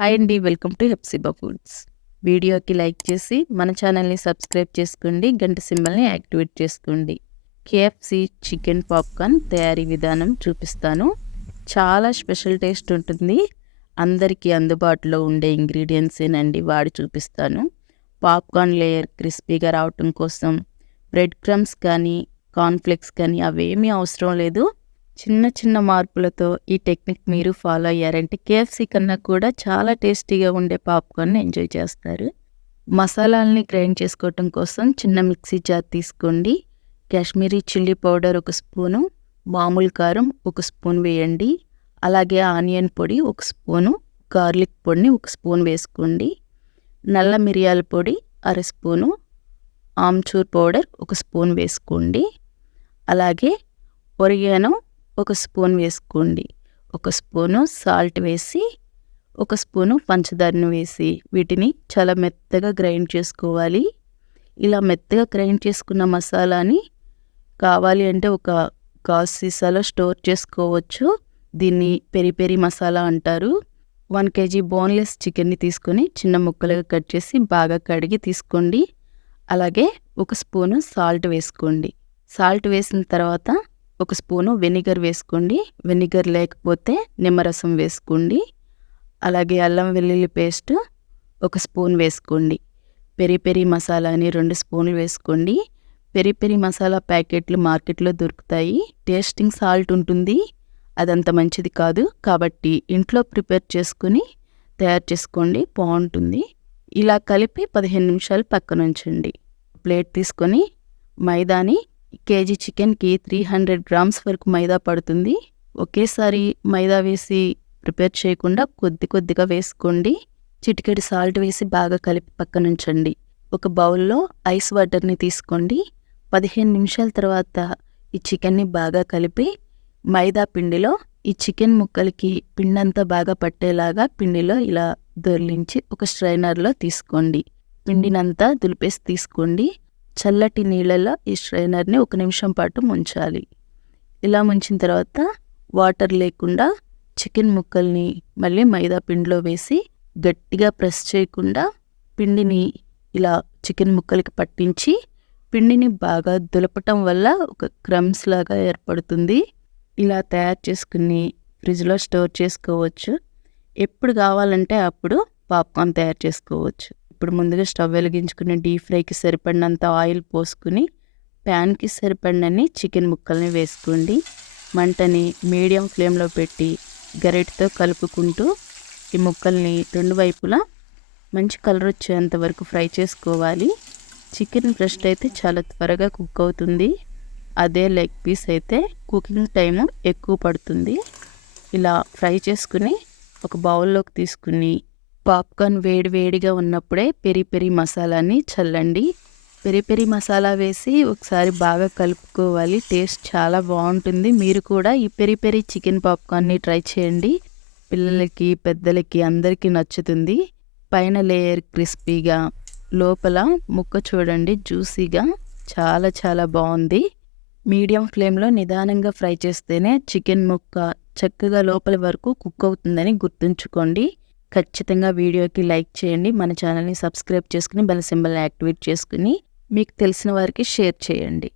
Hi అండి. Welcome to Hepsiba foods. వీడియోకి like చేసి మన ఛానల్ని సబ్స్క్రైబ్ చేసుకోండి. గంట సింబల్ని యాక్టివేట్ చేసుకోండి. కేఎఫ్సి చికెన్ పాప్కార్న్ తయారీ విధానం చూపిస్తాను. చాలా స్పెషల్ టేస్ట్ ఉంటుంది. అందరికీ అందుబాటులో ఉండే ఇంగ్రీడియంట్సేనండి వాడి చూపిస్తాను. పాప్కార్న్ లేయర్ క్రిస్పీగా రావటం కోసం బ్రెడ్ క్రమ్స్ కానీ కార్న్ఫ్లెక్స్ కానీ అవేమీ అవసరం లేదు. చిన్న చిన్న మార్పులతో ఈ టెక్నిక్ మీరు ఫాలో అయ్యారంటే కేఎఫ్సి కన్నా కూడా చాలా టేస్టీగా ఉండే పాప్కార్న్ ఎంజాయ్ చేస్తారు. మసాలాలని గ్రైండ్ చేసుకోవటం కోసం చిన్న మిక్సీ జార్ తీసుకోండి. కాశ్మీరీ చిల్లీ పౌడర్ 1 స్పూను, మామూలు కారం 1 స్పూన్ వేయండి. అలాగే ఆనియన్ పొడి 1 స్పూను, గార్లిక్ పొడిని 1 స్పూన్ వేసుకోండి. నల్ల మిరియాల పొడి 1/2 స్పూను, ఆమ్చూర్ పౌడర్ 1 స్పూన్ వేసుకోండి. అలాగే ఒరిగానో 1 స్పూన్ వేసుకోండి. 1 స్పూను సాల్ట్ వేసి 1 స్పూను పంచదారను వేసి వీటిని చాలా మెత్తగా గ్రైండ్ చేసుకోవాలి. ఇలా మెత్తగా గ్రైండ్ చేసుకున్న మసాలాని కావాలి అంటే ఒక గాజు సీసాలో స్టోర్ చేసుకోవచ్చు. దీన్ని పెరి పెరి మసాలా అంటారు. 1 కేజీ బోన్లెస్ చికెన్ని తీసుకొని చిన్న ముక్కలుగా కట్ చేసి బాగా కడిగి తీసుకోండి. అలాగే 1 స్పూను సాల్ట్ వేసుకోండి. సాల్ట్ వేసిన తర్వాత 1 స్పూను వెనిగర్ వేసుకోండి. వెనిగర్ లేకపోతే నిమ్మరసం వేసుకోండి. అలాగే అల్లం వెల్లుల్లి పేస్ట్ 1 స్పూన్ వేసుకోండి. పెరి పెరి మసాలాని 2 స్పూన్లు వేసుకోండి. పెరి పెరి మసాలా ప్యాకెట్లు మార్కెట్లో దొరుకుతాయి. టేస్టింగ్ సాల్ట్ ఉంటుంది, అదంత మంచిది కాదు. కాబట్టి ఇంట్లో ప్రిపేర్ చేసుకుని తయారు చేసుకోండి, బాగుంటుంది. ఇలా కలిపి 15 నిమిషాలు పక్కన ఉంచండి. ప్లేట్ తీసుకొని మైదాని కేజీ చికెన్కి 300 గ్రామ్స్ వరకు మైదా పడుతుంది. ఒకేసారి మైదా వేసి ప్రిపేర్ చేయకుండా కొద్ది కొద్దిగా వేసుకోండి. చిటికెడు సాల్ట్ వేసి బాగా కలిపి పక్కన ఉంచండి. ఒక బౌల్లో ఐస్ వాటర్ని తీసుకోండి. 15 నిమిషాల తర్వాత ఈ చికెన్ని బాగా కలిపి మైదా పిండిలో ఈ చికెన్ ముక్కలకి పిండంతా బాగా పట్టేలాగా పిండిలో ఇలా దొర్లించి ఒక స్ట్రైనర్లో తీసుకోండి. పిండినంతా దులిపేసి తీసుకోండి. చల్లటి నీళ్ళల్లో ఈ స్ట్రైనర్ని 1 నిమిషం పాటు ముంచాలి. ఇలా ముంచిన తర్వాత వాటర్ లేకుండా చికెన్ ముక్కల్ని మళ్ళీ మైదా పిండిలో వేసి గట్టిగా ప్రెస్ చేయకుండా పిండిని ఇలా చికెన్ ముక్కలకి పట్టించి పిండిని బాగా దులపటం వల్ల ఒక క్రమ్స్ లాగా ఏర్పడుతుంది. ఇలా తయారు చేసుకుని ఫ్రిడ్జ్లో స్టోర్ చేసుకోవచ్చు. ఎప్పుడు కావాలంటే అప్పుడు పాప్కార్న్ తయారు చేసుకోవచ్చు. ఇప్పుడు ముందుగా స్టవ్ వెలిగించుకుని డీప్ ఫ్రైకి సరిపడినంత ఆయిల్ పోసుకుని ప్యాన్కి సరిపడినన్ని చికెన్ ముక్కల్ని వేసుకోండి. మంటని మీడియం ఫ్లేమ్లో పెట్టి గరిటెతో కలుపుకుంటూ ఈ ముక్కల్ని 2 వైపులా మంచి కలర్ వచ్చేంత వరకు ఫ్రై చేసుకోవాలి. చికెన్ బ్రెస్ట్ అయితే చాలా త్వరగా కుక్ అవుతుంది. అదే లెగ్ పీస్ అయితే కుకింగ్ టైము ఎక్కువ పడుతుంది. ఇలా ఫ్రై చేసుకుని ఒక బౌల్లోకి తీసుకుని పాప్కార్న్ వేడిగా ఉన్నప్పుడే పెరి పెరి మసాలాని చల్లండి. పెరి పెరి మసాలా వేసి ఒకసారి బాగా కలుపుకోవాలి. టేస్ట్ చాలా బాగుంటుంది. మీరు కూడా ఈ పెరి పెరి చికెన్ పాప్కార్న్ని ట్రై చేయండి. పిల్లలకి పెద్దలకి అందరికీ నచ్చుతుంది. పైన లేయర్ క్రిస్పీగా, లోపల ముక్క చూడండి జ్యూసీగా, చాలా చాలా బాగుంది. మీడియం ఫ్లేమ్లో నిదానంగా ఫ్రై చేస్తేనే చికెన్ ముక్క చక్కగా లోపల వరకు కుక్ అవుతుందని గుర్తుంచుకోండి. ఖచ్చితంగా వీడియోకి లైక్ చేయండి. మన ఛానల్ని సబ్స్క్రైబ్ చేసుకుని బెల్ సింబల్ని యాక్టివేట్ చేసుకుని మీకు తెలిసిన వారికి షేర్ చేయండి.